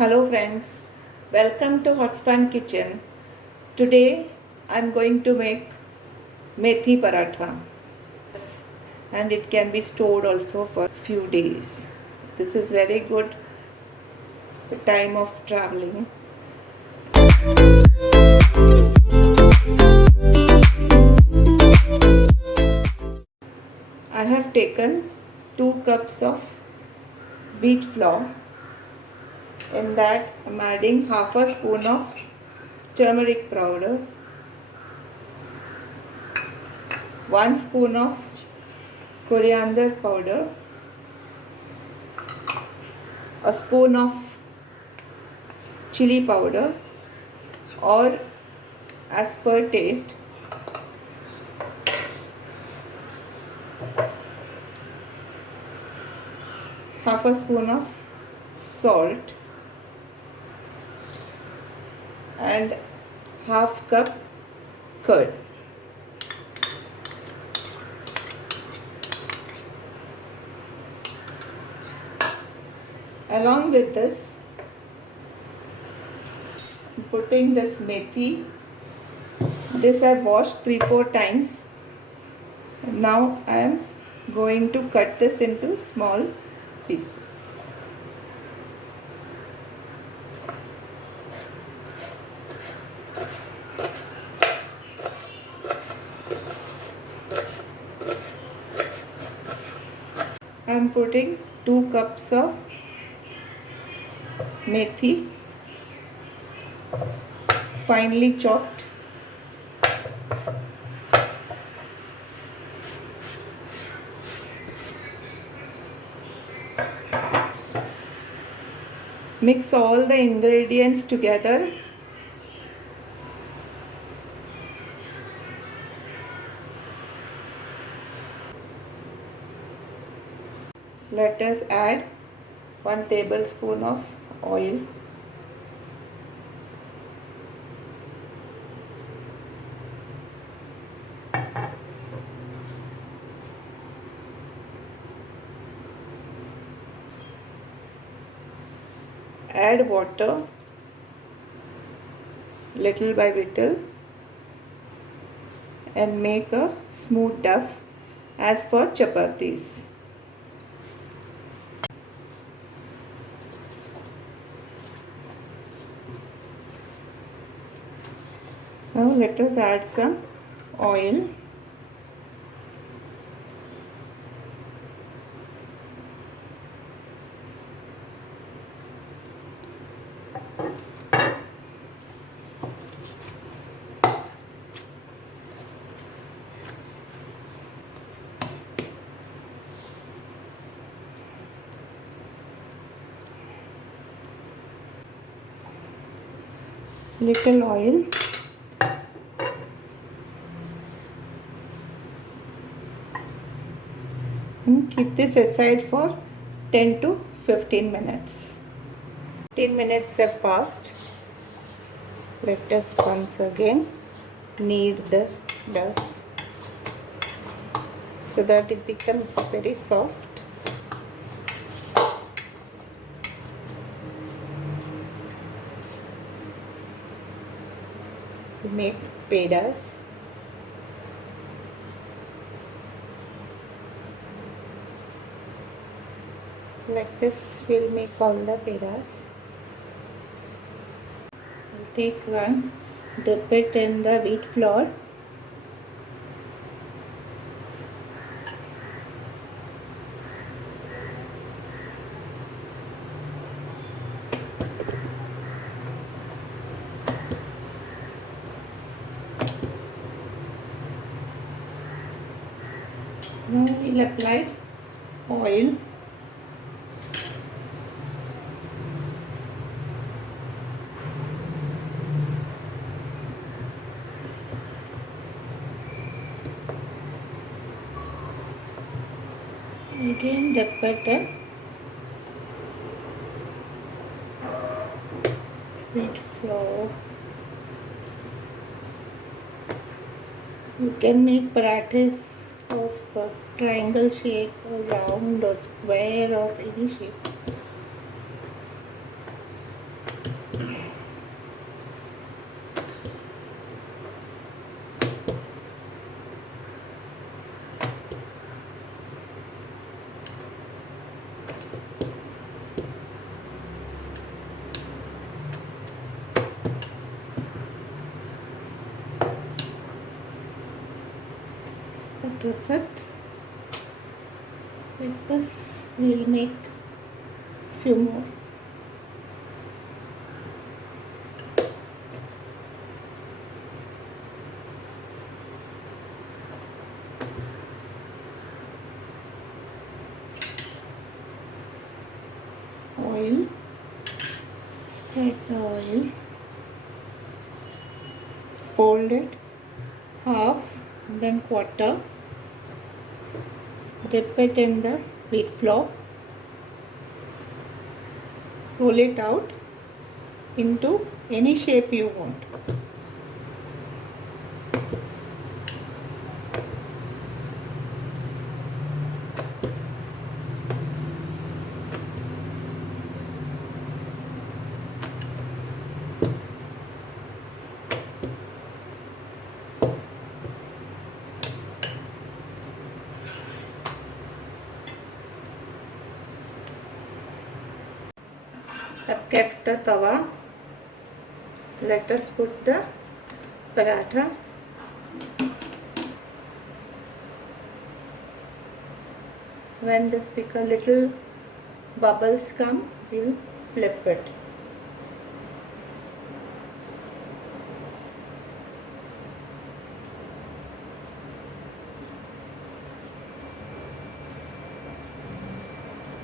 Hello friends, welcome to Hotspan Kitchen. Today I am going to make methi paratha and it can be stored also for few days. This is very good the time of traveling. I have taken 2 cups of wheat flour. In that I am adding half a spoon of turmeric powder, 1 spoon of coriander powder, a spoon of chilli powder or as per taste, half a spoon of salt and half cup curd. Along with this, I'm putting this methi. This I washed 3-4 times. Now I am going to cut this into small pieces. I am putting 2 cups of methi, finely chopped. Mix all the ingredients together. Let us add 1 tablespoon of oil. Add water little by little and make a smooth dough as for chapathis. Now let us add some oil. Little oil. And keep this aside for 10 to 15 minutes. 15 minutes have passed. Let us once again knead the dough so that it becomes very soft. To make pedas. Like this we'll make all the pedas. We'll take one, dip it in the wheat flour. Now we'll apply oil. Again dip it in wheat flour. You can make parathas of triangle shape or round or square or any shape. That is it. Like this, we'll make few more. Oil, spread the oil, fold it half, then quarter, dip it in the wheat flour, roll it out into any shape you want. I've kept a tawa. Let us put the paratha. When this little bubbles come, we'll flip it.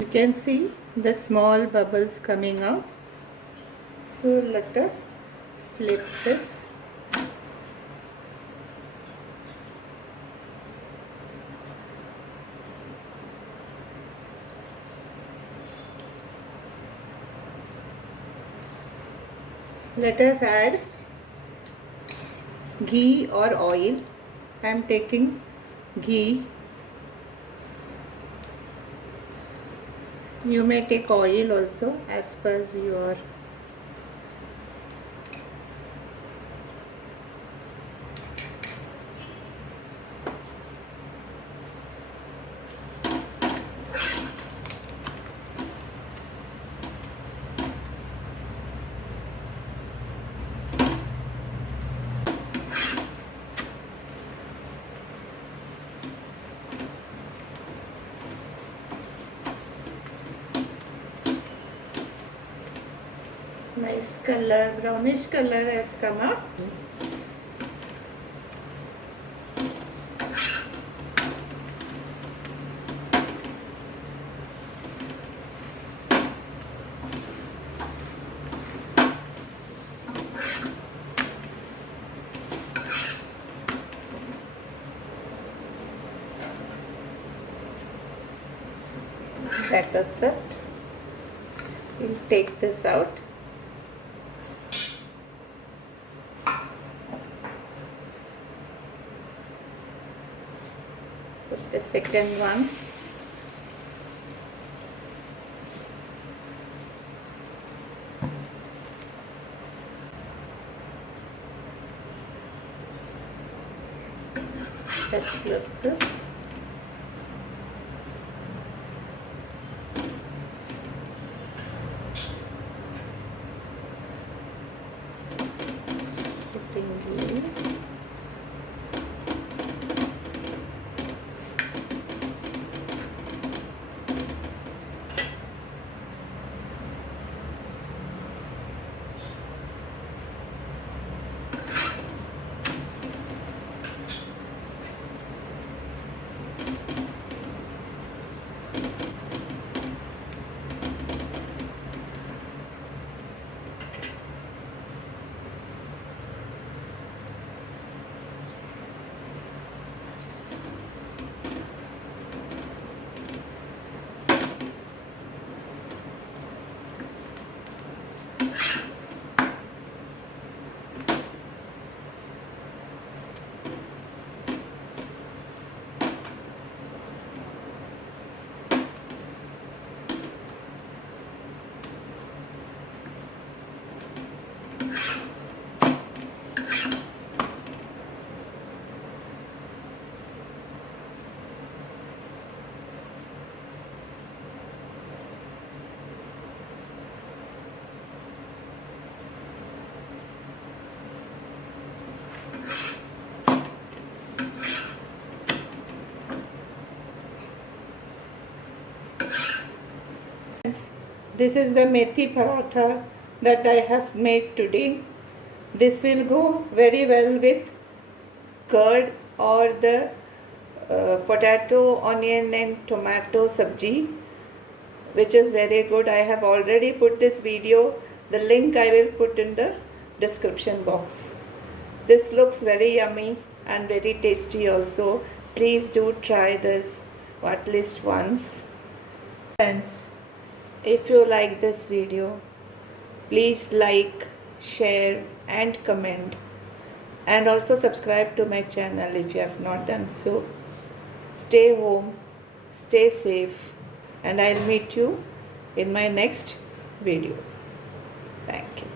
You can see the small bubbles coming out. So let us flip this. Let us add ghee or oil. I am taking ghee. You may take oil also as per your nice color, brownish color has come up. That is it. We'll take this out. Put the second one. Just flip this. Putting ghee. This is the methi paratha that I have made today. This will go very well with curd or the potato, onion and tomato sabzi, which is very good. I have already put this video. The link I will put in the description box. This looks very yummy and very tasty also. Please do try this at least once. Friends, if you like this video, please like, share and comment, and also subscribe to my channel if you have not done so. Stay home, stay safe, and I'll meet you in my next video. Thank you.